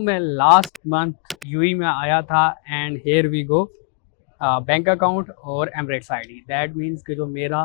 मैं last month UAE में आया था and here we go bank account और एमरेट्स आईडी। दैट मीन्स कि जो मेरा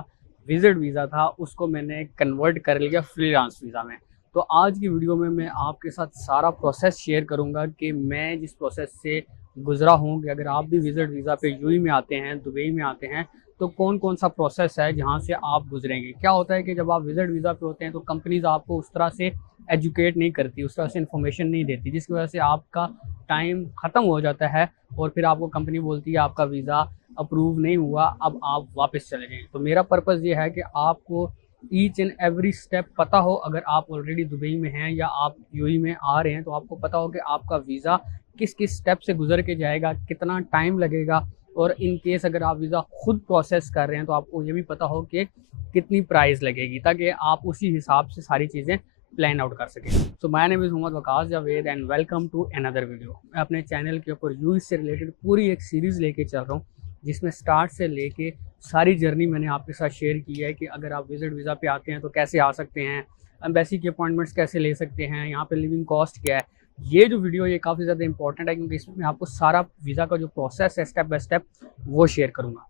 विजिट वीज़ा था उसको मैंने कन्वर्ट कर लिया फ्रीलांस वीज़ा में। तो आज की वीडियो में मैं आपके साथ सारा प्रोसेस शेयर करूंगा कि मैं जिस प्रोसेस से गुजरा हूँ कि अगर आप भी विजिट वीज़ा पे यूएई में आते हैं, दुबई में आते हैं, तो कौन कौन सा प्रोसेस है जहाँ से आप गुजरेंगे। क्या होता है कि जब आप विजिट वीज़ा पे होते हैं तो कंपनीज आपको उस तरह से एजुकेट नहीं करती, उस तरह से इन्फॉर्मेशन नहीं देती, जिसकी वजह से आपका टाइम ख़त्म हो जाता है और फिर आपको कंपनी बोलती है आपका वीज़ा अप्रूव नहीं हुआ, अब आप वापस चले जाएँ। तो मेरा पर्पज़ ये है कि आपको ईच एंड एवरी स्टेप पता हो। अगर आप ऑलरेडी दुबई में हैं या आप यूएई में आ रहे हैं तो आपको पता हो कि आपका वीज़ा किस किस स्टेप से गुजर के जाएगा, कितना टाइम लगेगा, और इन केस अगर आप वीज़ा खुद प्रोसेस कर रहे हैं तो आपको ये भी पता हो कि कितनी प्राइस लगेगी, ताकि आप उसी हिसाब से सारी चीज़ें प्लान आउट कर सकें। So my name is Mohammad Waqas Javed and welcome to another video. मैं अपने चैनल के ऊपर यूएई से रिलेटेड पूरी एक सीरीज़ लेके चल रहा हूँ, जिसमें स्टार्ट से लेके सारी जर्नी मैंने आपके साथ शेयर की है कि अगर आप विजिट वीज़ा पे आते हैं तो कैसे आ सकते हैं, एम्बेसी के अपॉइंटमेंट्स कैसे ले सकते हैं, यहाँ पे लिविंग कॉस्ट क्या है। ये जो वीडियो ये काफ़ी ज़्यादा इंपॉर्टेंट है क्योंकि इसमें मैं आपको सारा वीज़ा का जो प्रोसेस है स्टेप बाय स्टेप वो शेयर करूँगा।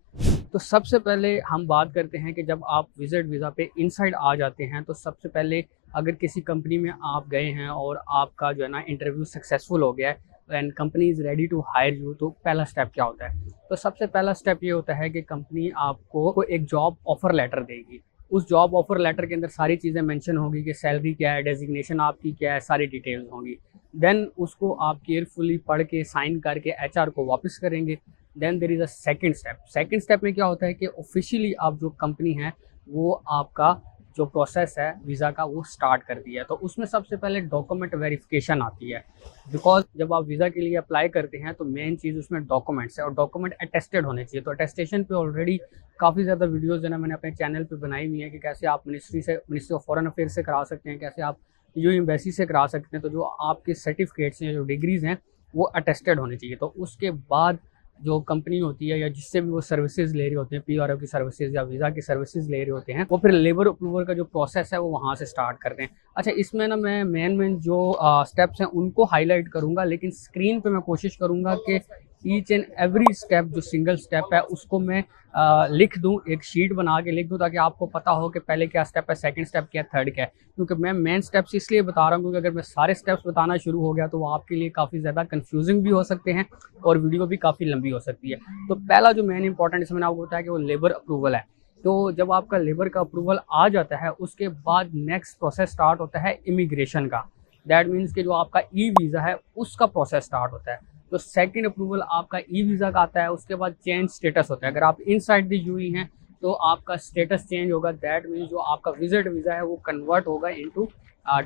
तो सबसे पहले हम बात करते हैं कि जब आप विजिट वीज़ा पे इनसाइड आ जाते हैं तो सबसे पहले अगर किसी कंपनी में आप गए हैं और आपका जो है ना इंटरव्यू सक्सेसफुल हो गया है and company is ready to hire you, तो पहला स्टेप क्या होता है? तो सबसे पहला स्टेप ये होता है कि कंपनी आपको एक जॉब ऑफर लेटर देगी। उस जॉब ऑफर लेटर के अंदर सारी चीज़ें मेंशन होगी कि सैलरी क्या है, डेजिग्नेशन आपकी क्या है, सारी डिटेल्स होंगी। देन उसको आप केयरफुली पढ़ के साइन करके एचआर को वापस करेंगे। Then there is a second step. Second step में क्या होता है कि ऑफिशियली आप जो कंपनी है वो आपका जो प्रोसेस है वीज़ा का वो स्टार्ट कर दिया है। तो उसमें सबसे पहले डॉक्यूमेंट वेरिफिकेशन आती है, बिकॉज जब आप वीज़ा के लिए अप्लाई करते हैं तो मेन चीज़ उसमें डॉक्यूमेंट्स है और डॉक्यूमेंट अटेस्टेड होने चाहिए। तो अटेस्टेशन पे ऑलरेडी काफ़ी ज़्यादा वीडियोज़ जो है मैंने अपने चैनल पे बनाई हुई है कि कैसे आप मिनिस्ट्री ऑफ फॉरेन अफेयर से करा सकते हैं, कैसे आप यूएई एम्बेसी से करा सकते हैं। तो जो आपके सर्टिफिकेट्स हैं, जो डिग्रीज़ हैं, वो अटेस्टेड होने चाहिए। तो उसके बाद जो कंपनी होती है या जिससे भी वो सर्विसेज ले रहे होते हैं, पीआरओ की सर्विसेज या वीज़ा की सर्विसेज ले रहे होते हैं, वो फिर लेबर अप्रूवल का जो प्रोसेस है वो वहाँ से स्टार्ट करते हैं। अच्छा, इसमें ना मैं मेन जो स्टेप्स हैं उनको हाईलाइट करूँगा, लेकिन स्क्रीन पे मैं कोशिश करूँगा कि ईच एंड एवरी स्टेप जो सिंगल स्टेप है उसको मैं लिख दूं, एक शीट बना के लिख दूं, ताकि आपको पता हो कि पहले क्या स्टेप है, सेकंड स्टेप क्या है, थर्ड क्या है। क्योंकि मैं मेन स्टेप्स इसलिए बता रहा हूँ क्योंकि अगर मैं सारे स्टेप्स बताना शुरू हो गया तो वो आपके लिए काफ़ी ज़्यादा कंफ्यूजिंग भी हो सकते हैं और वीडियो भी काफ़ी लंबी हो सकती है। तो पहला जो मेन इंपॉर्टेंट इसमें आपको बताया कि वो लेबर अप्रूवल है। तो जब आपका लेबर का अप्रूवल आ जाता है उसके बाद नेक्स्ट प्रोसेस स्टार्ट होता है इमिग्रेशन का। दैट मीन्स कि जो आपका ई वीज़ा है उसका प्रोसेस स्टार्ट होता है। तो सेकंड अप्रूवल आपका ई वीज़ा का आता है, उसके बाद चेंज स्टेटस होता है। अगर आप इनसाइड द यूएई हैं तो आपका स्टेटस चेंज होगा। दैट मीन्स जो आपका विजिट वीज़ा है वो कन्वर्ट होगा इनटू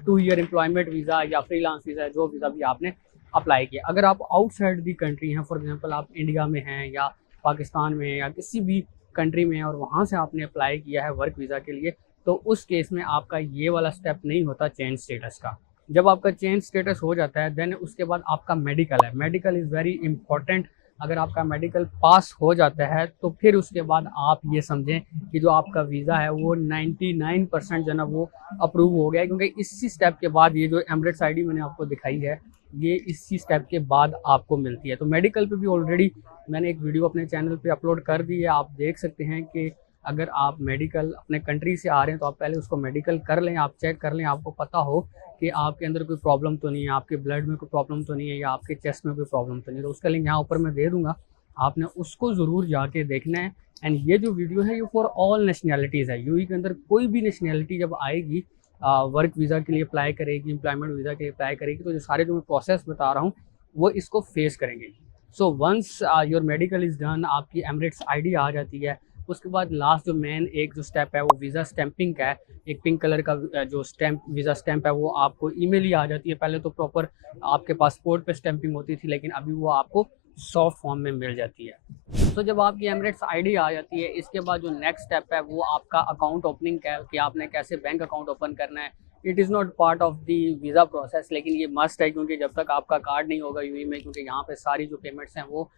2 ईयर एम्प्लॉयमेंट वीज़ा या फ्रीलांस वीज़ा, जो वीज़ा भी आपने अप्लाई किया। अगर आप आउटसाइड दी कंट्री हैं, फॉर एग्जांपल आप इंडिया में हैं या पाकिस्तान में या किसी भी कंट्री में हैं और वहाँ से आपने अप्लाई किया है वर्क वीज़ा के लिए, तो उस केस में आपका ये वाला स्टेप नहीं होता चेंज स्टेटस का। जब आपका चेंज स्टेटस हो जाता है देन उसके बाद आपका मेडिकल है। Medical is very important. अगर आपका मेडिकल पास हो जाता है तो फिर उसके बाद आप ये समझें कि जो आपका वीज़ा है वो 99% जो है ना वो अप्रूव हो गया है, क्योंकि इसी स्टेप के बाद ये जो एमरेट्स आईडी मैंने आपको दिखाई है ये इसी स्टेप के बाद आपको मिलती है। तो मेडिकल पे भी ऑलरेडी मैंने एक वीडियो अपने चैनल पे अपलोड कर दी है, आप देख सकते हैं कि अगर आप मेडिकल अपने कंट्री से आ रहे हैं तो आप पहले उसको मेडिकल कर लें, आप चेक कर लें, आपको पता हो कि आपके अंदर कोई प्रॉब्लम तो नहीं है, आपके ब्लड में कोई प्रॉब्लम तो नहीं है या आपके चेस्ट में कोई प्रॉब्लम तो नहीं है। तो उसका लिंक यहाँ ऊपर मैं दे दूँगा, आपने उसको ज़रूर जाके देखना है। एंड ये जो वीडियो है ये फॉर ऑल नेशनैलिटीज़ है। यूएई के अंदर कोई भी नेशनैलिटी जब आएगी वर्क वीज़ा के लिए अप्लाई करेगी, एम्प्लॉयमेंट वीज़ा के लिए अप्लाई करेगी, तो जो सारे जो मैं प्रोसेस बता रहा हूँ वो इसको फेस करेंगे। So once your medical is done, आपकी एमरेट्स आईडी आ जाती है, उसके बाद लास्ट जो मेन एक जो स्टेप है वो वीज़ा स्टैंपिंग का है। एक पिंक कलर का जो स्टैंप वीज़ा स्टैंप है वो आपको ईमेल ही आ जाती है। पहले तो प्रॉपर आपके पासपोर्ट पे स्टैंपिंग होती थी, लेकिन अभी वो आपको सॉफ्ट फॉर्म में मिल जाती है। तो जब आपकी एमरेट्स आईडी आ जाती है, इसके बाद जो नेक्स्ट स्टेप है वो आपका अकाउंट ओपनिंग का है कि आपने कैसे बैंक अकाउंट ओपन करना है। It is not part of the visa process, लेकिन ये मस्ट है क्योंकि जब तक आपका कार्ड नहीं होगा यूएई में, क्योंकि यहाँ पे सारी जो पेमेंट्स हैं वो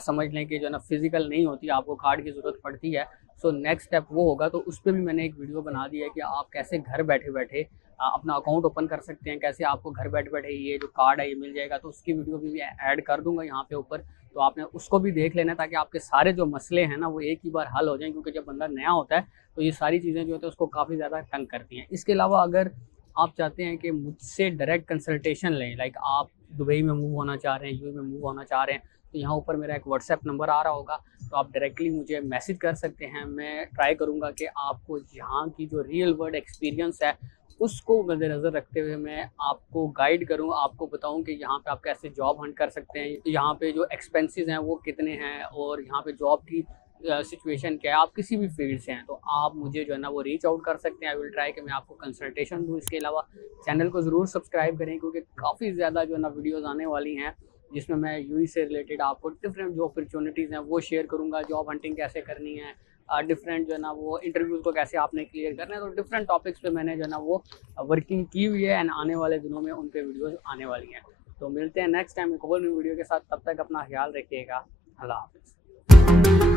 समझ लें कि जो है ना फिजिकल नहीं होती, आपको कार्ड की ज़रूरत पड़ती है। सो नेक्स्ट स्टेप वो होगा, तो उस पर भी मैंने एक वीडियो बना दी है कि आप कैसे घर बैठे बैठे अपना अकाउंट ओपन कर सकते हैं, कैसे आपको घर बैठे बैठे ये जो कार्ड है ये मिल जाएगा। तो उसकी वीडियो भी ऐड कर दूंगा यहाँ पे ऊपर, तो आपने उसको भी देख लेना ताकि आपके सारे जो मसले हैं ना वो एक ही बार हल हो जाएं, क्योंकि जब बंदा नया होता है तो ये सारी चीज़ें जो होती है उसको काफ़ी ज़्यादा तंग करती हैं। इसके अलावा अगर आप चाहते हैं कि मुझसे डायरेक्ट कंसल्टेशन लें, लाइक आप दुबई में मूव होना चाह रहे हैं, यूएई में मूव होना चाह रहे हैं, तो यहाँ ऊपर मेरा एक व्हाट्सएप नंबर आ रहा होगा, तो आप डायरेक्टली मुझे मैसेज कर सकते हैं। मैं ट्राई करूँगा कि आपको यहाँ की जो रियल वर्ल्ड एक्सपीरियंस है उसको मद्देनज़र रखते हुए मैं आपको गाइड करूँ, आपको बताऊँ कि यहाँ पे आप कैसे जॉब हंट कर सकते हैं, यहाँ पे जो एक्सपेंसेस हैं वो कितने हैं, और यहाँ पे जॉब की सिचुएशन क्या है। आप किसी भी फील्ड से हैं तो आप मुझे जो है ना वो रीच आउट कर सकते हैं। आई विल ट्राई कि मैं आपको कंसल्टेशन दूँ। इसके अलावा चैनल को ज़रूर सब्सक्राइब करें, क्योंकि काफ़ी ज़्यादा जो है ना वीडियोज़ आने वाली हैं जिसमें मैं यूई से रिलेटेड आपको डिफरेंट जो अपॉर्चुनिटीज़ हैं वो शेयर करूँगा, जॉब हंटिंग कैसे करनी है, डिफरेंट जो है ना वो इंटरव्यूज़ को कैसे आपने क्लियर करना है। तो डिफरेंट टॉपिक्स पे मैंने जो है ना वो वर्किंग की हुई है, एंड आने वाले दिनों में उन पे वीडियोज़ आने वाली हैं। तो मिलते हैं नेक्स्ट टाइम एक और वीडियो के साथ, तब तक अपना ख्याल रखिएगा। अल्लाह हाफ़िज़।